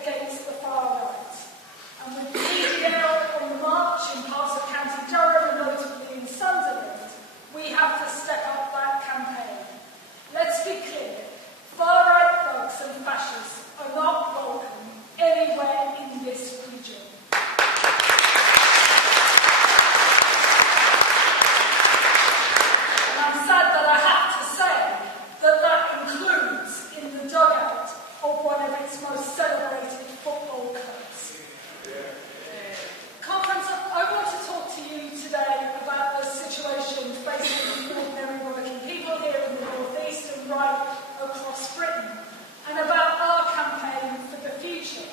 against the far right. And with the media on the march in parts of County Durham and notably in Sunderland, we have to step up that campaign. Let's be clear, far-right thugs and fascists are not welcome anywhere in this region. And I'm sad that I have to say that that includes in the dugout of one of its most celebrated football clubs. Conference, I want to talk to you today about the situation facing ordinary working people here in the North East and right across Britain, and about our campaign for the future.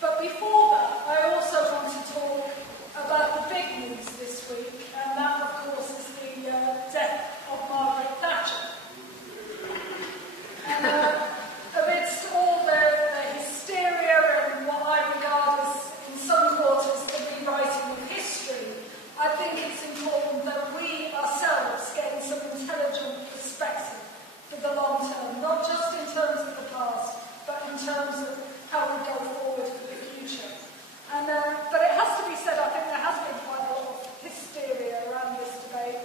But before that, I also want to talk about the big news this week, and that, of course, is the death of Margaret Thatcher. And amidst all the hysteria and what I regard as, in some quarters, the rewriting of history, I think it's important that we ourselves gain some intelligent perspective for the long term, not just in terms of the past, but in terms of how we go forward for the future. And but it has to be said, I think there has been quite a lot of hysteria around this debate,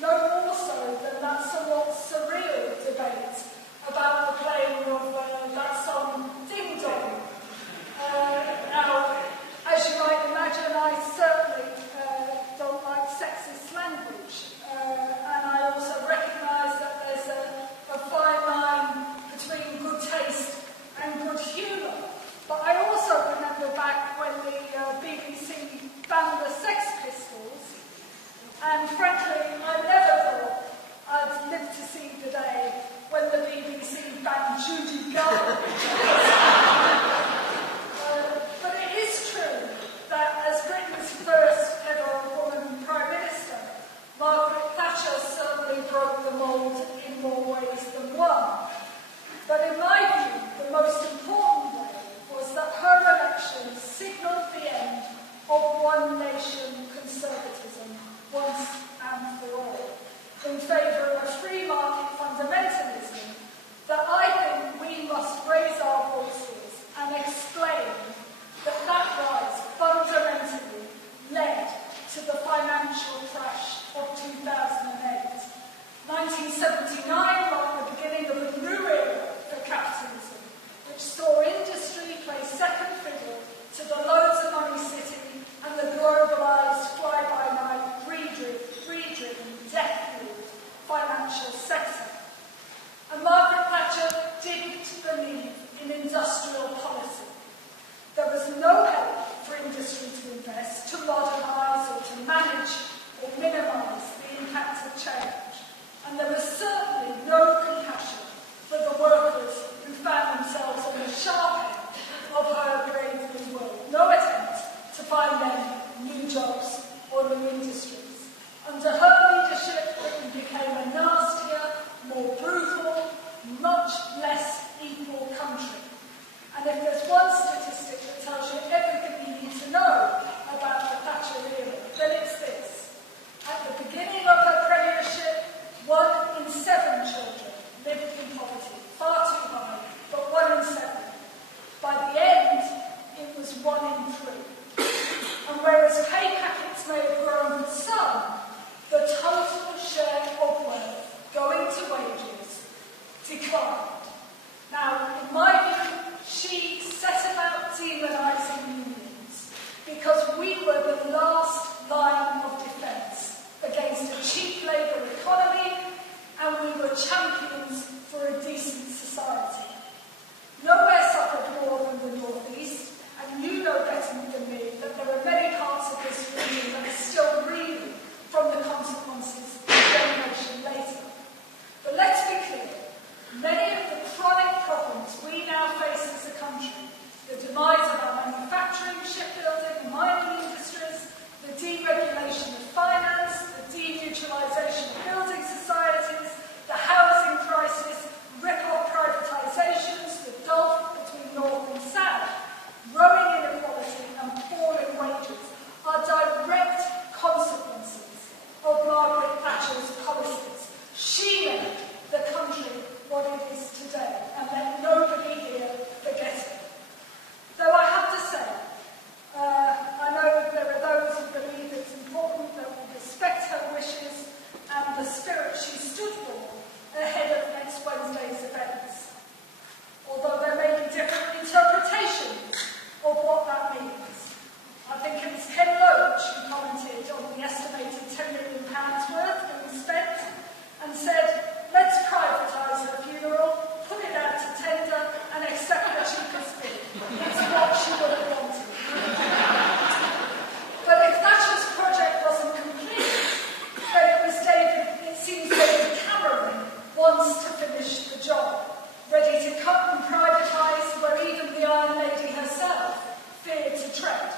no more so than that somewhat surreal debate about the playing of that song Ding Dong. Now, as you might imagine, I certainly don't like sexist language, and I also recognise that there's a fine line between good taste and good humour. But I also remember back when the BBC banned the Sex Pistols, and frankly, I never thought I'd live to see the day when the BBC banned Judy Garland. But it is true that as Britain's first ever woman Prime Minister, Margaret Thatcher certainly broke the mould in more ways than one. But in my view, the most important way was that her election signalled the end of one nation conservatism once and for all, in favour of a free market fundamentalism that I think we must raise our voices and explain that that rise fundamentally led to the financial crash of 2008. 1979 marked the beginning of a new era for capitalism, which saw industry play second fiddle to the loads of money city and the globalised fly-by-night, greed-driven, death-fueled financial sector. And Margaret Thatcher didn't believe in industrial policy. There was no help for industry to invest, to modernise or to manage or minimise the impact of change. And there was certainly no compassion for the workers who found themselves on the sharp end of her brave new world. No attempt to find them new jobs or new industries. Under her leadership, Britain became a nastier, more brutal, much less equal country. And if there's one statistic that tells you everything you need to know about the Thatcher era, then it's this. At the beginning of her premiership, 1 in 7 children lived in poverty, far too high, but 1 in 7. By the end, it was 1 in 3. And whereas pay packets may have grown for some, the total share of wealth going to wages declined. Now, in my view, she set about demonising unions because we were the last line of defence against a cheap labour economy, and we were champions for a decent society. Nowhere suffered more than the North East, and you know better than me that there are many parts of this region that are still reeling from the consequences a generation later. But let's be clear, many of the chronic problems we now face as a country, the demise of our manufacturing, shipbuilding, and mining industries, the deregulation of finance, the demutualisation of building societies, the housing crisis, rip-off trade.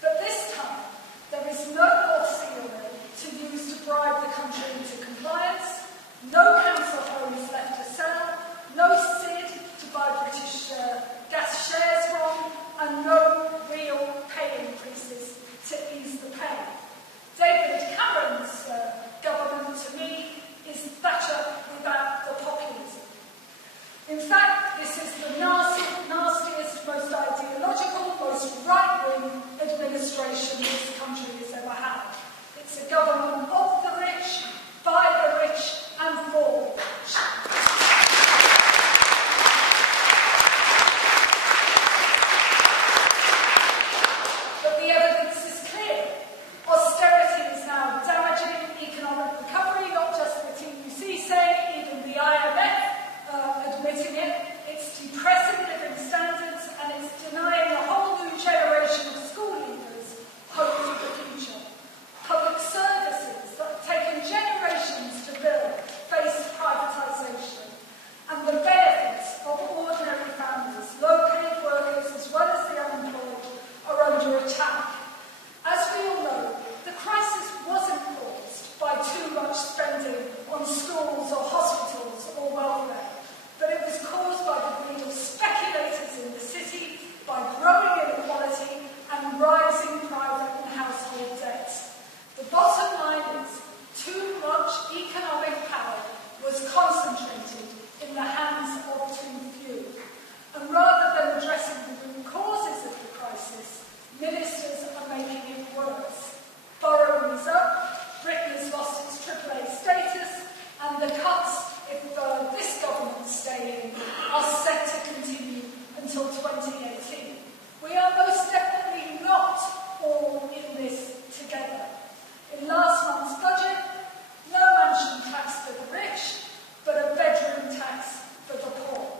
But this time, there is no more COA to use to bribe the country into compliance, no council homes left to sell, no SID to buy British gas shares from, and no real pay increases to ease the pain. David Cameron's government, to me, is Thatcher without the populism. In fact, this is the nastiest, most ideological, most right-wing administration this country has ever had. It's a government of the rich, by the rich, and for the rich. But the evidence is clear. Austerity is now damaging economic recovery, not just the TUC saying, even the IMF admitting it. It's depressing living standards and it's denying a whole new generation of school leavers hope for the future. Public services that have taken generations to build face privatisation, and the benefits of ordinary families, low-paid workers as well as the unemployed, are under attack. As we all know, the crisis wasn't caused by too much spending on schools or hospitals or welfare, but it was caused by the greed of speculators in the city, by growing inequality and rising private and household debts. The bottom line is, too much economic power was concentrated in the hands of too few. And rather than addressing the root causes of the crisis, ministers are making it worse. Borrowing is up, Britain has lost its AAA status, and the cuts, if this government stay in, are set to continue until 2018. We are most definitely not all in this together. In last month's budget, no mansion tax for the rich, but a bedroom tax for the poor.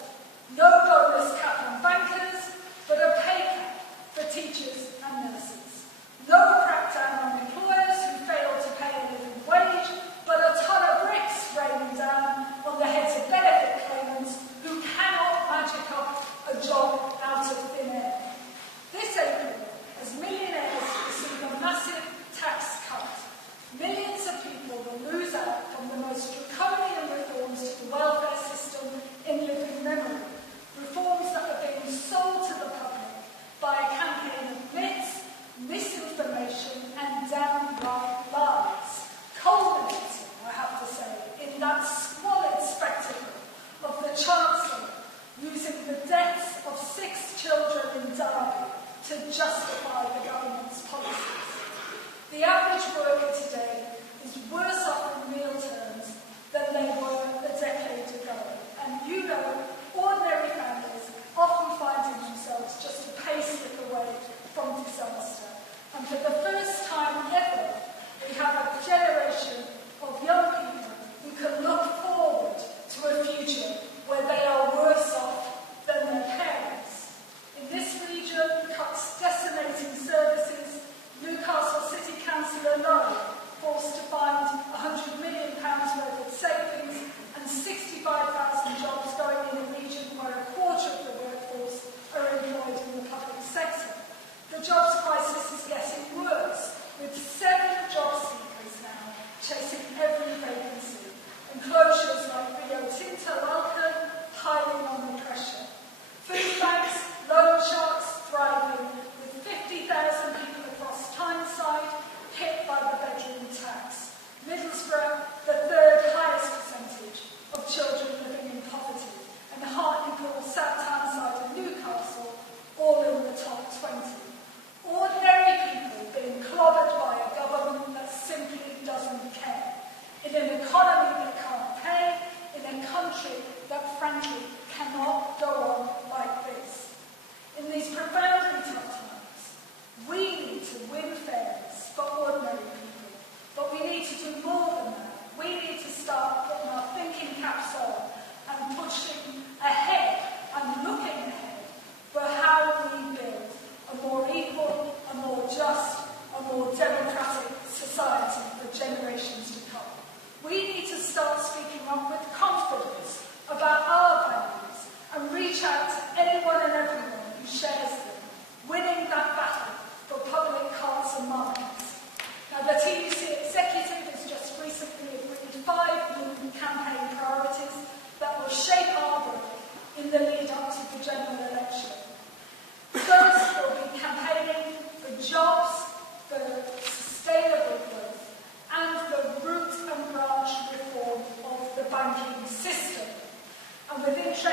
No bonus cap on bankers, but a pay cap for teachers and nurses. No crackdown on employers who fail to pay a living wage, but a ton of bricks raining down on the heads of benefit claimants who cannot magic up a job out of thin air. This April, as millionaires receive a massive tax cut, millions of people will lose out from the most draconian reforms to the welfare system in living memory. Reforms that are being sold to the public by a campaign of myths, misinformation and downright lies, culminating, I have to say, in that squalid spectacle of the Chancellor using the deaths of 6 children in Derby to justify the government's policies. The average worker today is worse off in real terms than they were a decade ago. And you know, ordinary families often finding themselves just a payslip away from disaster. And for the first time ever, we have a generation of young people who can look forward to a future where they are worse off than their parents. In this region, cuts decimating services, Newcastle City Council alone forced to find £100 million worth of savings and 65,000 jobs going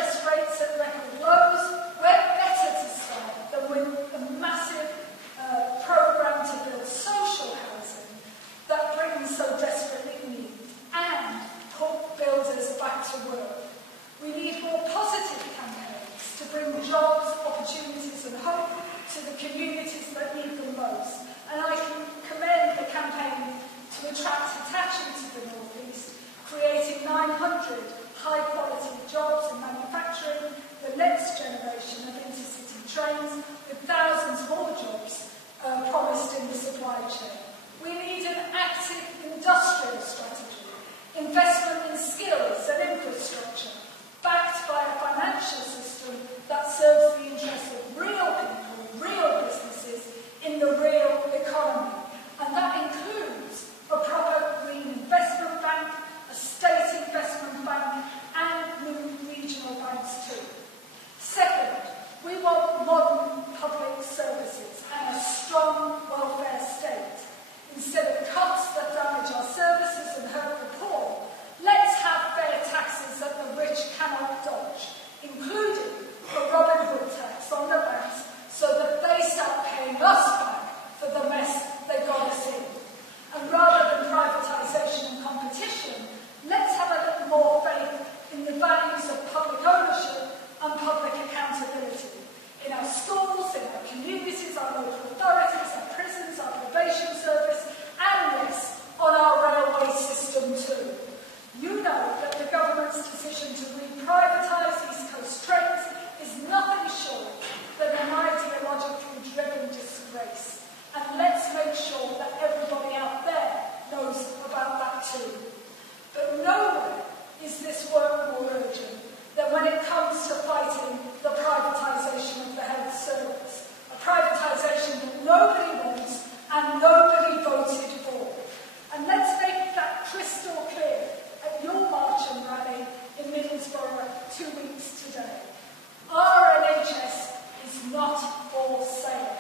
interest rates at record lows, we're better to start than with a massive programme to build social housing that Britain so desperately needs and put builders back to work. We need more positive campaigns to bring jobs, opportunities and hope to the communities that need them most. And I can commend the campaign to attract Hitachi to the North East, creating 900 high-quality jobs in manufacturing, the next generation of intercity trains, with thousands more jobs promised in the supply chain. We need an active industrial strategy, investment in skills and infrastructure, backed by a financial system that serves the interests of real people, real businesses in the real economy. And that includes a proper green investment bank, a state investment bank, and new regional banks too. Second, we want modern public services and a strong welfare state. Instead of cuts that damage our services and hurt the poor, let's have fair taxes that the rich cannot dodge, including a Robin Hood tax on the banks so that they start paying us back for the mess they got us in. And rather than privatisation and competition, let's have a little more faith in the values of public ownership and public accountability. In our schools, in our communities, our local authorities, our prisons, our probation service, and yes, on our railway system too. You know that the government's decision to reprivatise East Coast trains is nothing short than an ideologically driven disgrace. And let's make sure that everybody out there knows about that too. But nowhere is this work more urgent than when it comes to fighting the privatisation of the health service, a privatisation that nobody wants and nobody voted for. And let's make that crystal clear at your march and rally in Middlesbrough 2 weeks today. Our NHS is not for sale.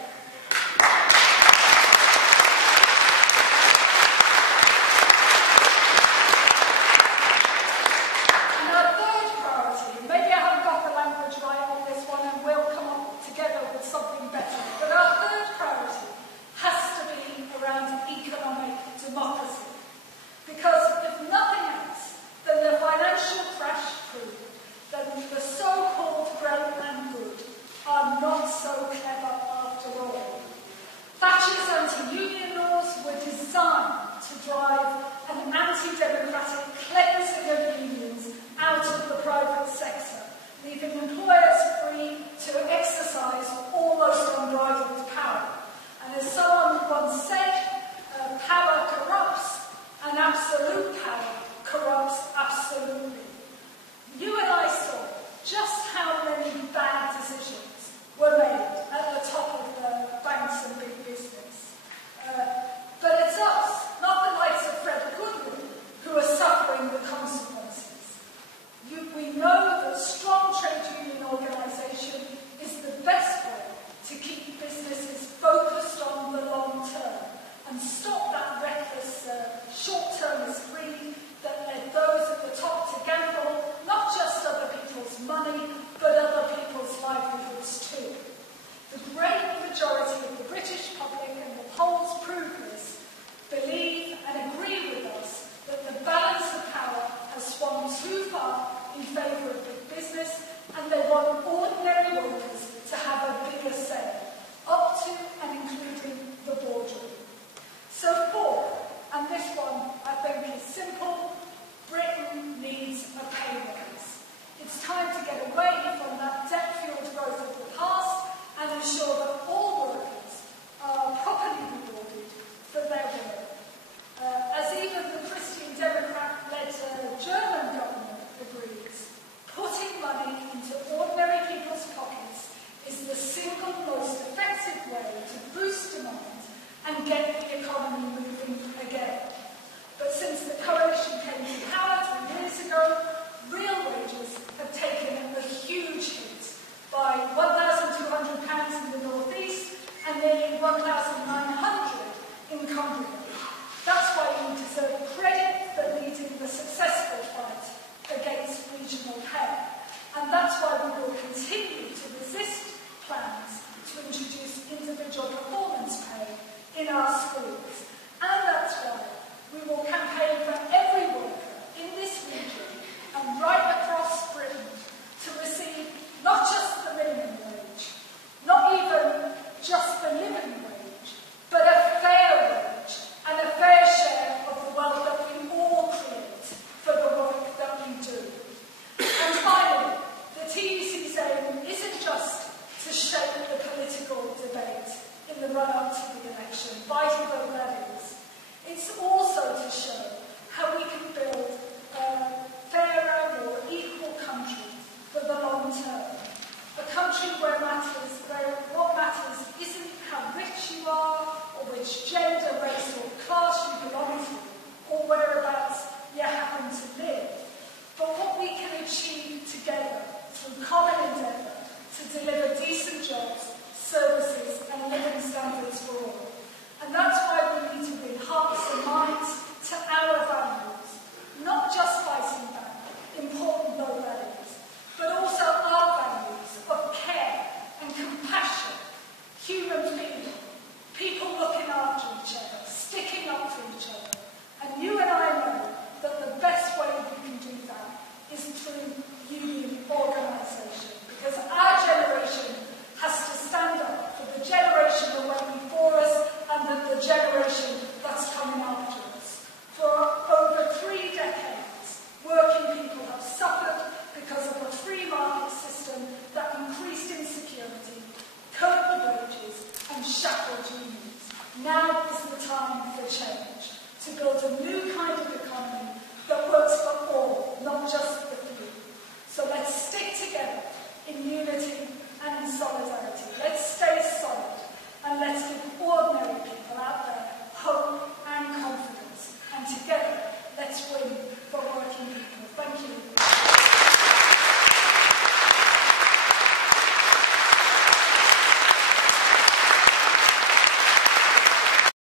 £1,200 in the North why we will continue to resist plans to introduce individual performance pay in our schools. And that's why we will campaign for every worker in this region and right across Britain to receive not just the minimum wage, not even just the living wage, but a fair wage and a fair share of the wealth that we all create for the work that we do. And finally, the TUC's aim isn't just to shape the political debate in the run-up to the election, vital though that is. It's also to show how we can build a fairer, more equal country for the long term. A country where